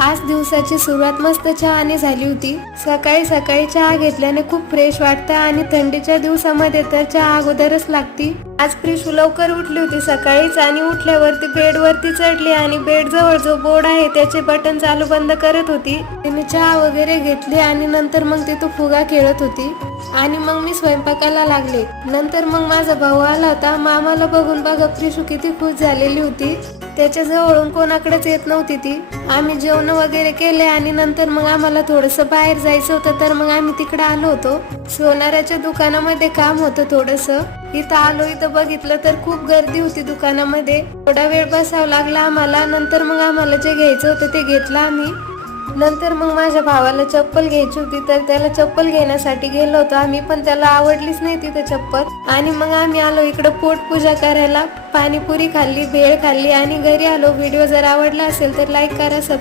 आज दिवसाची सुरुवात मस्त चहाने झाली होती। सकाळी सकाळी चहा घेतल्याने खूप फ्रेश वाटतं आणि थंडीच्या दिवसामध्ये तर चहा अगोदरच लागती। आज प्रिशू लवकर उठली होती सकाळीच आणि उठल्यावरती बेडवरती चढली आणि बेड जवळ जो बोर्ड आहे त्याचे बटन चालू बंद करत होती। तिने चहा वगैरे घेतली आणि नंतर मग ती तो फुगा खेळत होती आणि मग मी स्वयंपाकाला लागले। नंतर मग माझा भाऊ आला होता। मामाला बघून बघा प्रिशू किती खुश झालेली होती। त्याच्या जवळून कोणाकडेच येत नव्हती ती। आम्ही जेवण वगैरे केले आणि नंतर मग आम्हाला थोडंसं बाहेर जायचं होतं तर मग आम्ही तिकडे आलो होतो। सोनाराच्या दुकानामध्ये काम होतं थोडंसं। इथं आलो, इथं बघितलं तर खूप गर्दी होती दुकानामध्ये। थोडा वेळ बसावं लागला आम्हाला। नंतर मग आम्हाला जे घ्यायचं होतं ते घेतलं आम्ही। नंतर मग माझ्या भावाला चप्पल घ्यायची होती तर त्याला चप्पल घेण्यासाठी गेलो होतो आम्ही, पण त्याला आवडलीच नाही तिथे चप्पल। आणि मग आम्ही आलो इकडे पोटपूजा करायला। पाणीपुरी खाल्ली, भेळ खाल्ली आणि घरी आलो। व्हिडिओ जर आवडला असेल तर लाईक करा,